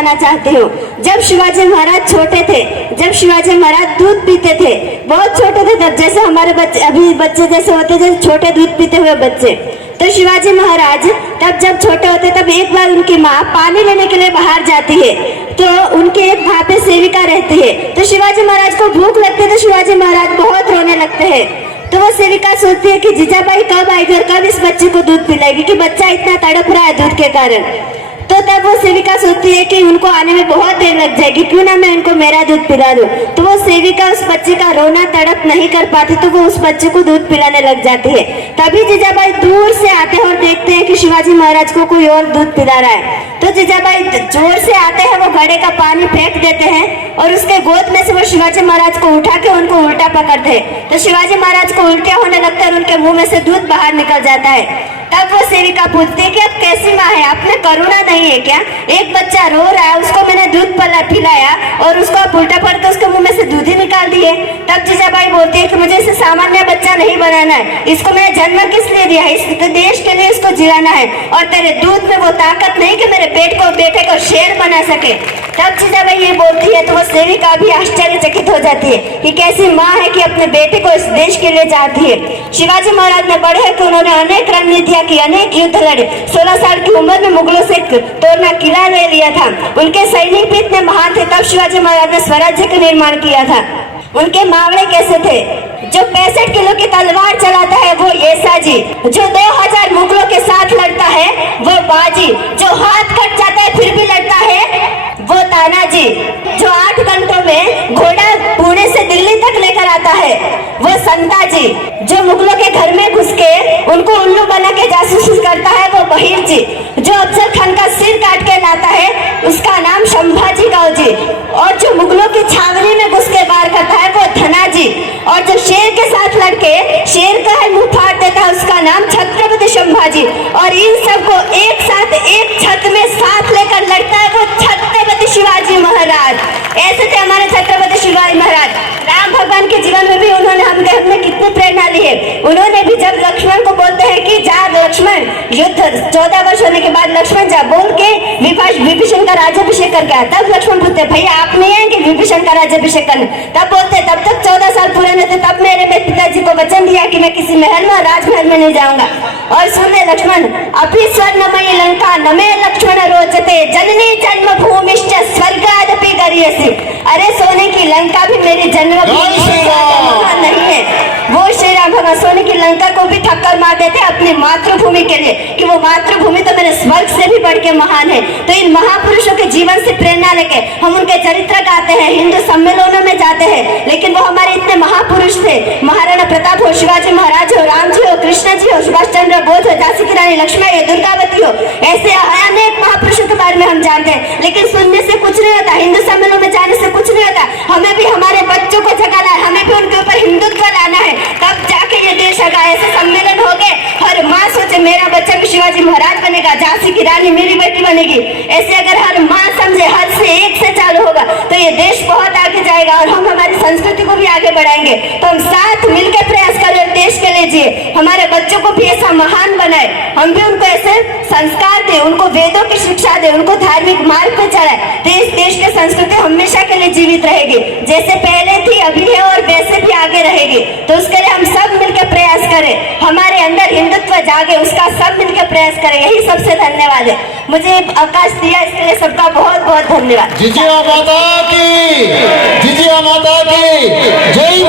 बताना चाहती हूँ। जब शिवाजी महाराज छोटे थे, जब शिवाजी महाराज दूध पीते थे, बहुत छोटे थे तब, जैसे हमारे बच्चे अभी बच्चे जैसे होते थे, छोटे दूध पीते हुए बच्चे, तो शिवाजी महाराज तब जब छोटे होते तब एक बार उनकी माँ पानी लेने के लिए बाहर जाती है, तो उनके एक वहाँ पे सेविका रहती है, तो शिवाजी महाराज को भूख लगती है, तो शिवाजी महाराज बहुत रोने लगते हैं। तो वो सेविका सोचती है कि जीजाबाई कब आएगी और कब इस बच्चे को दूध पिलाएगी कि बच्चा इतना तड़प रहा है दूध के कारण। तो तब वो सेविका सोचती है कि उनको आने में बहुत देर लग जाएगी, क्यों ना मैं इनको मेरा दूध पिला दूं। तो वो सेविका उस बच्चे का रोना तड़प नहीं कर पाती, तो वो उस बच्चे को दूध पिलाने लग जाती है। तभी जीजाबाई दूर से आते हैं और देखते हैं कि शिवाजी महाराज को कोई और दूध पिला रहा है। तो जीजाबाई जोर से आते हैं, वो घड़े का पानी फेंक देते हैं और उसके गोद में से वो शिवाजी महाराज को उठा के उनको उल्टा पकड़ते हैं। तो शिवाजी महाराज को उल्टियां होने लगता है और उनके मुंह में से दूध बाहर निकल जाता है। तब वो सेविका पूछती है कि अब कैसी माँ है, आपने करुणा नहीं है क्या? एक बच्चा रो रहा है, उसको मैंने दूध पिलाया और उसको आप उल्टा पड़ के उसके मुंह में से दूध ही निकाल दिए। तब जीजाबाई बोलती है कि मुझे इसे सामान्य बच्चा नहीं बनाना है, इसको मैंने जन्म किस लिए दिया है, इस देश के लिए इसको जिलाना है, और तेरे दूध में वो ताकत नहीं कि मेरे बेटे को शेर बना सके। तब जीजाबाई ये बोलती है तो वो सेविका भी आश्चर्यचकित हो जाती है कि कैसी माँ है कि अपने बेटे को इस देश के लिए चाहती है। शिवाजी महाराज ने बड़े हैं कि उन्होंने अनेक रणनीतियां की, अनेक युद्ध लड़े। 16 साल की उम्र में मुगलों से तोड़ना किला ले लिया था। उनके सैनिक भी इतने महान थे, तब शिवाजी महाराज ने स्वराज्य का निर्माण किया था। उनके मावड़े कैसे थे? जो 65 किलो की तलवार चलाता है वो येसाजी, जो 2000 मुगलों के साथ लड़ता है वो बाजी, जो हाथ कट जाता है फिर भी लड़ता है वो तानाजी, जो 8 घंटों में घोड़ा पुणे से दिल्ली तक लेकर आता है वो संताजी, जो मुगलों के घर में घुस के उनको उल्लू बना के जासूसी करता है वो बहीर जी, जो अफजल खान का सिर काट के लाता है उसका नाम संभाजी गांव जी, और जो मुगलों की छावनी में घुस के वार करता है वो धनाजी, और जो शेर के साथ लड़के शेर का मुंह फाड़ देता है उसका नाम छत्रपति संभाजी, और इन सबको एक साथ एक छत में साथ लेकर लड़ता है वो छत्रपति शिवाजी महाराज। ऐसे थे हमारे छत्रपति शिवाजी महाराज। राम भगवान के जीवन में भी उन्होंने हमने कितनी प्रेरणा ली है। उन्होंने भी जब लक्ष्मण को बोलते हैं कि जा लक्ष्मण, युद्ध 14 वर्ष होने के बाद लक्ष्मण जा बोल के विभीषण का राज्याभिषेक करके आया, तब लक्ष्मण पूछते भैया आप नहीं आएंगे विभीषण का राज्याभिषेक करने? तब बोलते तब तक 14 साल पूरे नहीं थे, तब मेरे पिताजी को वचन दिया कि मैं किसी महल में राजमहल में नहीं जाऊंगा। और सुने लक्ष्मण, अभी स्वर्णमयी लंका नमे लक्ष्मण रोचते, जननी जन्मभूमिश्च स्वर्गादपि गरीयसी। अरे सोने की लंका भी मेरी जन्मभूमि नहीं है। वो श्री राम भगवान सोने की लंका को भी ठक्कर मार देते अपनी मातृभूमि के लिए कि वो मातृभूमि तो मेरे स्वर्ग से भी बढ़ के महान है। तो इन महापुरुषों के जीवन से प्रेरणा लेके हम उनके चरित्र गाते हैं, हिंदू सम्मेलनों में जाते हैं, लेकिन वो हमारे इतने महापुरुष थे। महाराणा प्रताप हो, शिवाजी महाराज हो, राम जी हो, कृष्ण जी हो, सुभाष चंद्र बोस हो, झांसी की रानी लक्ष्मीबाई हो, दुर्गावती हो, ऐसे अनेक महापुरुषों के बारे में हम जानते हैं, लेकिन सुनने से कुछ नहीं होता, हिंदू सम्मेलन में जाने से कुछ नहीं होता। हमें भी हमारे बच्चों को जगाना है, हमें भी उनके ऊपर हिंदुत्व लाना है, तब जाके ये देश होगा। ऐसे सम्मेलन हो गए, हर माँ सोचे मेरा बच्चा भी शिवाजी महाराज बनेगा, झांसी की रानी मेरी बेटी बनेगी। ऐसे अगर हर माँ समझे, हर से एक से चालू होगा तो ये देश बहुत आगे जाएगा और हम हमारी संस्कृति को भी आगे बढ़ाएंगे। तो हम साथ मिलकर प्रयास करें, देश के लिए जिए, हमारे बच्चों को भी ऐसा महान बनाए, हम भी उनको ऐसे संस्कार दे, उनको वेदों की शिक्षा दे, उनको धार्मिक मार्ग पे चलाए। देश की संस्कृति हमेशा के लिए जीवित रहेगी, जैसे पहले थी अभी है और वैसे भी आगे रहेगी। तो उसके लिए हम सब मिलकर प्रयास करें, हमारे अंदर हिंदुत्व जागे, उसका सब मिलकर प्रयास करें। यही सबसे धन्यवाद है। मुझे अवकाश दिया इसके लिए सबका बहुत बहुत धन्यवाद। जिजिया माता की जय।